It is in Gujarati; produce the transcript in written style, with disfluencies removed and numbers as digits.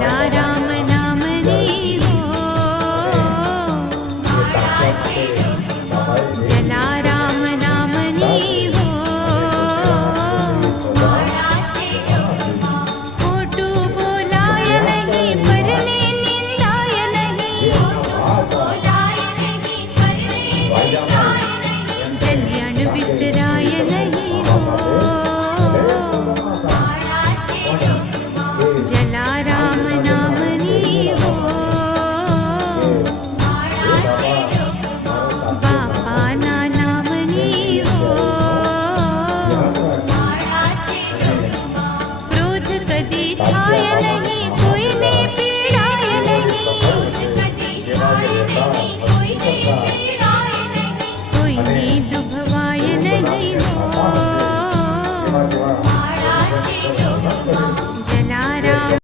જલારામ નામની હો જલારામ નામની હો ખોટું બોલાય નહીં પરને નિંદાય નહીં જલ્યાણ બિસરાય નહીં હો જલારામ